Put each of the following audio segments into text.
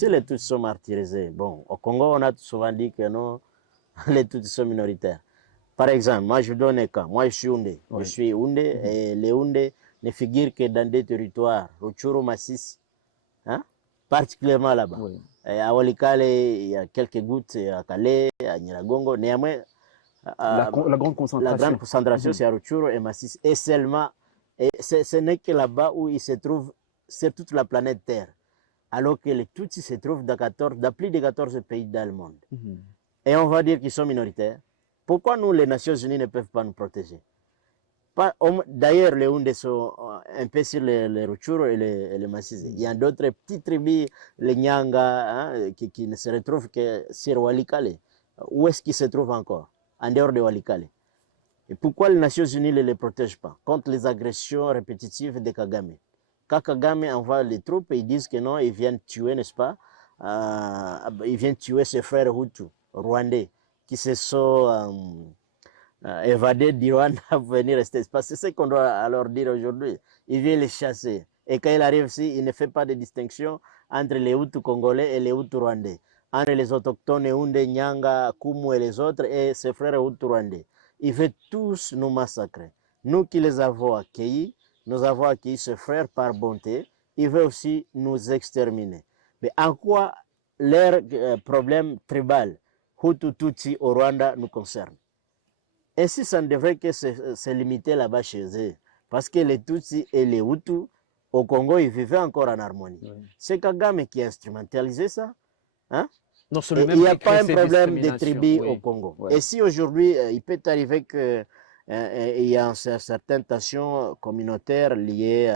Si les Tutsis sont martyrisés, bon, au Congo, on a souvent dit que non, les Tutsis sont minoritaires. Par exemple, moi, je donne un cas. Moi, je suis Houndé. Ouais. Je suis Houndé et les Houndés ne figurent que dans des territoires, Rutshuru, Masisi, hein, particulièrement là-bas. Oui. À Walikale, il y a quelques gouttes à Calais, à Nyiragongo. Néanmoins, La grande la grande concentration. concentration, c'est à Rutshuru et Masisi. Et seulement, ce n'est que là-bas où il se trouve, c'est toute la planète Terre. Alors que les Tutsis se trouvent dans plus de 14 pays dans le monde. Et on va dire qu'ils sont minoritaires. Pourquoi nous, les Nations Unies, ne peuvent pas nous protéger? D'ailleurs, les Houndés sont un peu sur les Rutshuru et les Masisi. Il y a d'autres petites tribus, les Nyanga, hein, qui ne se retrouvent que sur Walikale. Où est-ce qu'ils se trouvent encore? En dehors de Walikale. Et pourquoi les Nations Unies ne les protègent pas contre les agressions répétitives de Kagame? Quand Kagame envoie les troupes, ils disent que non, ils viennent tuer, n'est-ce pas? Ils viennent tuer ses frères Hutus, rwandais, qui se sont évadés du Rwanda pour venir rester. C'est ce qu'on doit leur dire aujourd'hui. Il vient les chasser. Et quand il arrive ici, il ne fait pas de distinction entre les Hutus congolais et les Hutus rwandais, entre les autochtones Houndé, Nyanga, Kumu et les autres, et ses frères Hutus rwandais. Il veut tous nous massacrer. Nous qui les avons accueillis, nous avons accueilli ses frères par bonté. Il veut aussi nous exterminer. Mais en quoi leur problème tribal, Hutu Tutsi au Rwanda, nous concerne? Ainsi, ça ne devrait que se limiter là-bas chez eux. Parce que les Tutsis et les Hutus, au Congo, ils vivaient encore en harmonie. Oui. C'est Kagame qui a instrumentalisé ça. Hein? Non, il n'y a pas un problème de tribus au Congo. Oui. Et si aujourd'hui, il peut arriver qu'il y a certaines tensions communautaires liées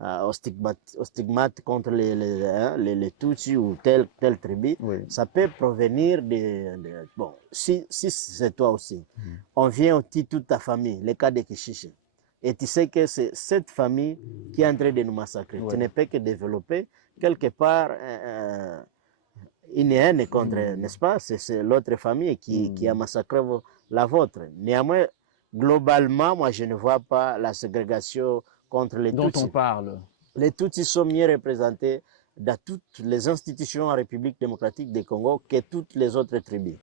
aux stigmates contre les Tutsis ou telle tribu, oui. Ça peut provenir de bon, si c'est toi aussi, on vient aussi toute ta famille, le cas de Kishiche, et tu sais que c'est cette famille qui est en train de nous massacrer. Oui. Tu ne peux que développer quelque part une haine contre, n'est-ce pas? C'est l'autre famille qui a massacré la vôtre. Néanmoins, globalement, moi, je ne vois pas la ségrégation contre les Tutsis. Dont on parle. Les Tutsis sont mieux représentés dans toutes les institutions en République démocratique du Congo que toutes les autres tribus.